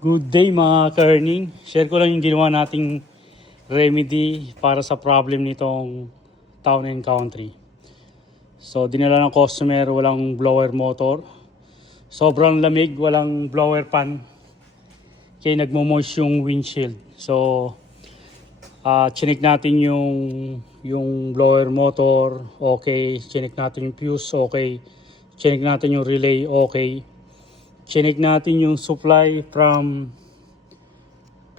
Good day mga ka-earning. Share ko lang yung ginawa nating remedy para sa problem nitong Town and Country. So dinala ng customer, walang blower motor. Sobrang lamig, walang blower pan. Kaya nagmo-moist yung windshield. So chinik natin yung blower motor, okay. Chinik natin yung fuse, okay. Chinik natin yung relay, okay. Chinik natin yung supply from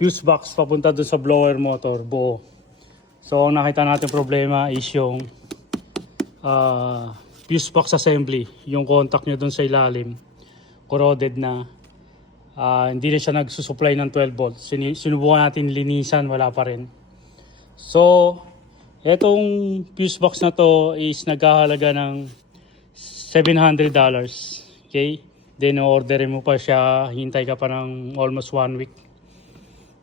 fuse box papunta dun sa blower motor, buo. So ang nakita natin problema is yung fuse box assembly. Yung contact nyo dun sa ilalim, corroded na. Hindi na siya nagsusupply ng 12 volts. Sinubukan natin linisan, wala pa rin. So etong fuse box na to is nagkahalaga ng $700. Okay? Then orderin mo pa siya, hintay ka pa ng almost 1 week.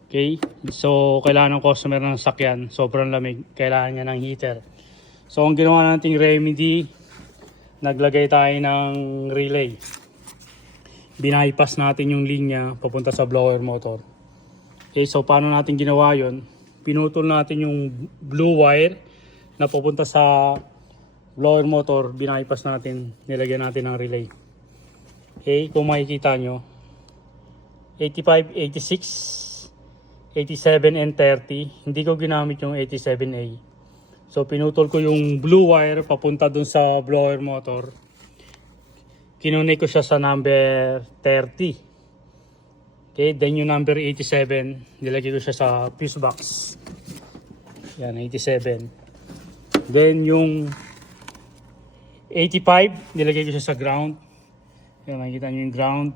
Okay? So kailangan ng customer ng sakyan, sobrang lamig, kailangan niya ng heater. So ang ginawa nating remedy, naglagay tayo ng relay. Binaypas natin yung linya papunta sa blower motor. Okay, so paano natin ginawa yon? Pinutol natin yung blue wire na papunta sa blower motor, binaypas natin, nilagyan natin ng relay. Okay, kung makikita nyo, 85, 86, 87, and 30. Hindi ko ginamit yung 87A. So pinutol ko yung blue wire papunta dun sa blower motor. Kinunik ko siya sa number 30. Okay, then yung number 87, nilagay ko siya sa fuse box. Yan, 87. Then yung 85, nilagay ko siya sa ground. Yan, makikita nyo yung ground.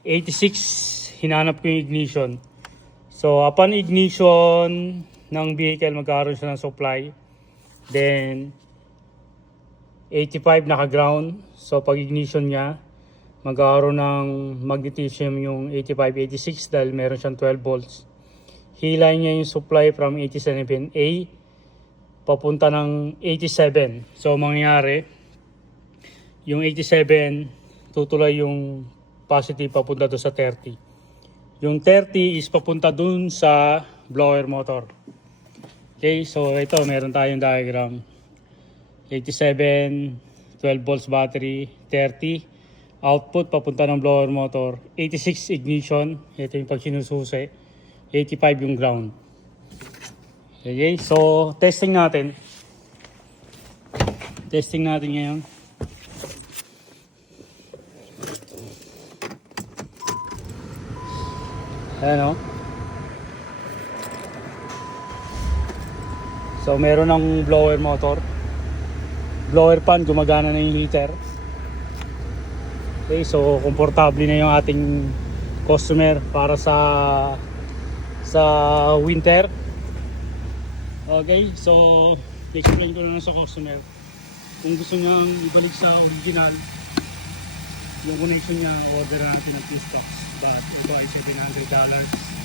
86, hinanap ko yung ignition. So upon ignition ng vehicle, magkakaroon siya ng supply. Then 85 naka-ground. So pag ignition niya, magkakaroon ng magnetism yung 85, 86 dahil meron siyang 12 volts. Hilay niya yung supply from 87A papunta ng 87. So mangyayari, yung 87 tutulay yung positive papunta doon sa 30. Yung 30 is papunta doon sa blower motor. Okay, so ito meron tayong diagram. 87, 12 volts battery, 30 output papunta ng blower motor, 86 ignition, ito yung pag sinususi, 85 yung ground. Okay, so testing natin. Testing natin ngayon. Ayan o. So meron ng blower motor. Blower pan, gumagana na yung heater. Okay, so komportable na yung ating customer para sa winter. Okay, so explain ko na sa customer. Kung gusto niyang ibalik sa original, yung connection niya, order natin ng fuse box. But ito ay $700.